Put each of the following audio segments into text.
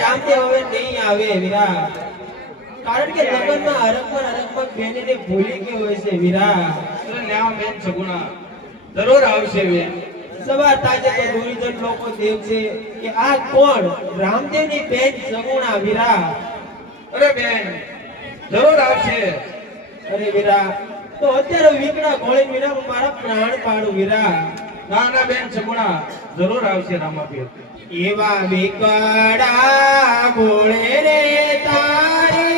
રામદેવ હવે નહીં આવે વીરા, કારણ કે લગ્નમાં હરકમાં બેનને ભૂલી ગયો હોય છે વીરા. ન્યા બેન સગુણા જરૂર આવશે બેન. સવાર તાજે તો ગુરુજન લોકો દેવ છે કે આ કોણ? રામદેવની બેન સગુણા વીરા. અરે બેન જરૂર આવશે. અરે વીરા, તો અત્યારે વીકડા ગોળી વીરા મારા પ્રાણ પાડું વીરા. ના ના બેન સગુણા જરૂર આવશે રામાપીર. એવા વીકડા ગોળે રે તારી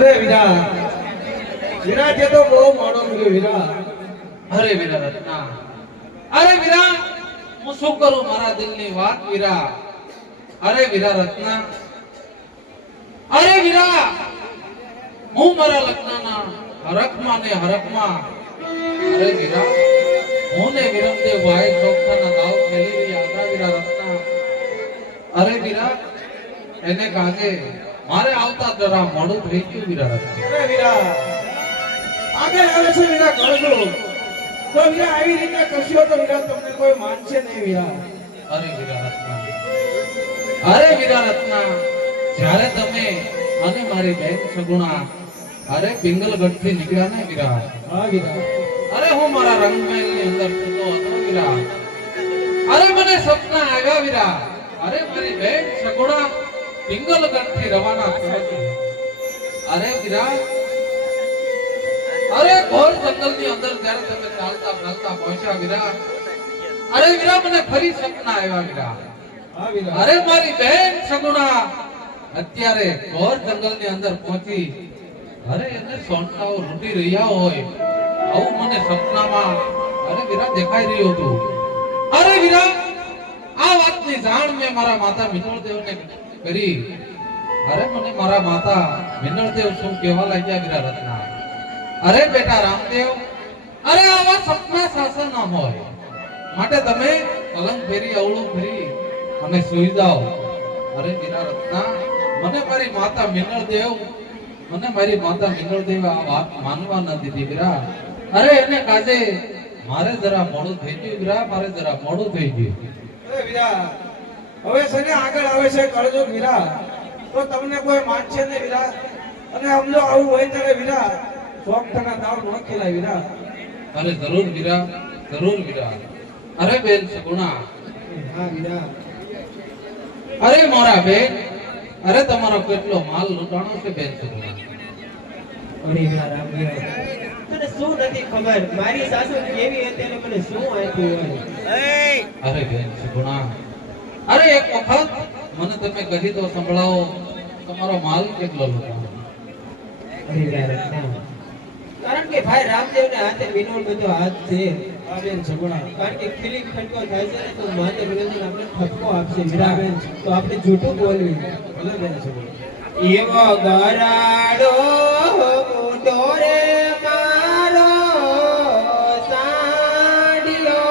અરે વીરા વીરા તે તો બહુ મોડો મળ્યો વીરા. અરે વીરા રત્ના, અરે વીરા હું શું કરું મારા દિલની વાત વીરા. અરે વીરા રત્ના, અરે વીરા હું મારા લગ્નના હરખમાં ને હરખમાં. અરે વીરા હું ને વિરમદેવ ભાઈ ચોકઠાના દાવ ખેલી રહ્યા વીરા રત્ના. અરે વીરા એને કાજે મારે આવતા જરા મોડું થઈ ગયું વીરા રત્ના. અરે વીરા આગળ આવે છે વીરા કરજો. તો વીરા આવી રીતે કરશો તો વીરા તમને કોઈ માનશે નહીં વીરા. અરે વીરા રત્ના, અરે વીરા રત્ના, જ્યારે તમે અને મારી બેન સગુણા અરે પિંગલગઢ થી નીકળ્યા ને વીરા. હા વીરા. અરે હું મારા રંગમહેલ ની અંદર સૂતો હતો વીરા. અરે મને સપના આવ્યા વીરા. અરે મારી બેન સગુણા પિંગલગઢ થી રવાના થયો છે. અરે વીરા, અરે ઘોર જંગલ ની અંદર જ્યારે તમે ચાલતા ચાલતા પહોંચ્યા વીરા, અરે વીરા મને ફરી સપના આવ્યા વીરા. હા વીરા. અરે મારી બેન સગુણા અત્યારે ઘોર જંગલ ની અંદર પહોંચી અરે એને સોનકાઓ લૂંટી રહ્યા હોય આવું મને સપનામાં અરે વીરા દેખાઈ રહ્યું હતું. અરે વીરા, આ વાતની જાણ મેં મારા માતા મિનળદેવને કરી. અરે મને મારા માતા મિનળદેવ શું કહેવા લાગ્યા વીરા રત્ના, અરે બેટા રામદેવ, અરે આવા સપના સાસા ના હોય માટે તમે પલંગ ફેરી અવળું ફેરી અને સુઈ જાઓ. અરે વીરા રત્ના, મને મારી માતા મિનળદેવ આ વાત માનવા ન દીધી વીરા. અરે એને કાજે મારે જરા મોડું થઈ ગયું વીરા, મારે જરા મોડું થઈ ગયું. અરે વીરા, હવે છે ને આગળ આવે છે કળજુગ વીરા, તો તમને કોઈ માનશે ને વીરા. અને સમજો આવું હોય ત્યારે વીરા 100% દાવ ન ખેલાય વીરા. અરે જરૂર વીરા, જરૂર વીરા. અરે બેન સગુણા, હા વીરા. અરે મારા બેન, અરે તમારો કેટલો માલ લૂંટાણો છે બેન સગુણા. અરે વીરા રામદેવ, તને શું નથી ખબર મારી સાસુ કેવી હતી અને મને શું આપ્યું હોય. અરે બેન સગુણા, અરે એક વખત મને તમે કહી તો સંભળાવો તમારો માલ કેટલો લૂંટાણો. અરે વીરા રત્ના, કારણ કે ભાઈ રામદેવ ને હાથે વિનોદ બધો હાથ છે. હા બેન સગુણા. કારણ કે ખીલી ખટકો થાય છે ને તો માથે વિનોદ આપણે ઠપકો આપશે વીરા, તો આપણે જૂઠું બોલવી. ભલે બેન સગુણા. એવો ગરાડો મોટો રે મારો સાંડિયો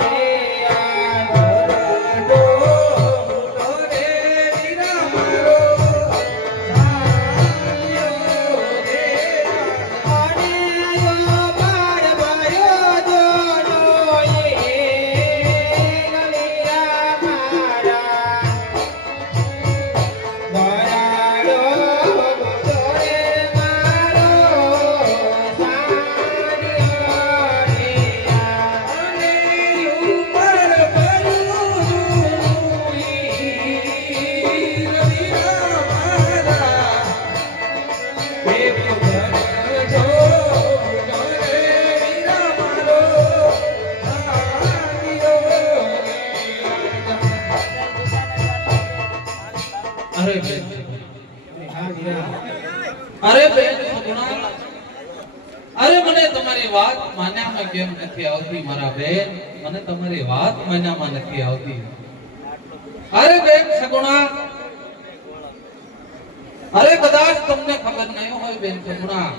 રે આ ગરાડો મોટો રે વીરા મારો, સાંડિયો રે અને યો બાર બાયો જોડો એ ગલીરા મારા ગરાડો મોટો રે મારો સાંડિયો રે અને ઉપર ભરું વીરા મારા, એક ગરાડો મોટો રે વીરા મારો, સાંડિયો અરે બેન સગુણા, હા વીરા. અરે બેન સગુણા, અરે મને તમારી વાત માન્યામાં કેમ નથી આવતી મારા બેન, મને તમારી વાત માન્યામાં નથી આવતી. અરે બેન સગુણા, અરે કદાચ તમને ખબર નહીં હોય બેન સગુણા,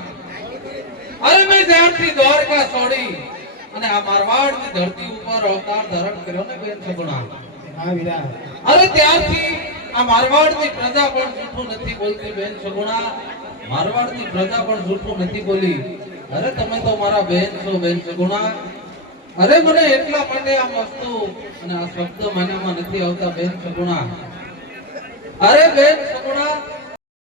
અરે મેં જ્યારથી દ્વારકા છોડી અને આ મારવાડની ધરતી ઉપર અવતાર ધારણ કર્યો ને બેન સગુણા, હા વીરા. અરે ત્યારથી આ મારવાડની પ્રજા પણ જૂઠું નથી બોલતી બેન સગુણા, મારવાડની પ્રજા પણ જૂઠું નથી બોલી. અરે તમે તો મારા બેન છો બેન સગુણા. અરે મને એટલા માટે આ વસ્તુ અને આ શબ્દ માન્યામાં નથી આવતા બેન સગુણા. અરે બેન સગુણા,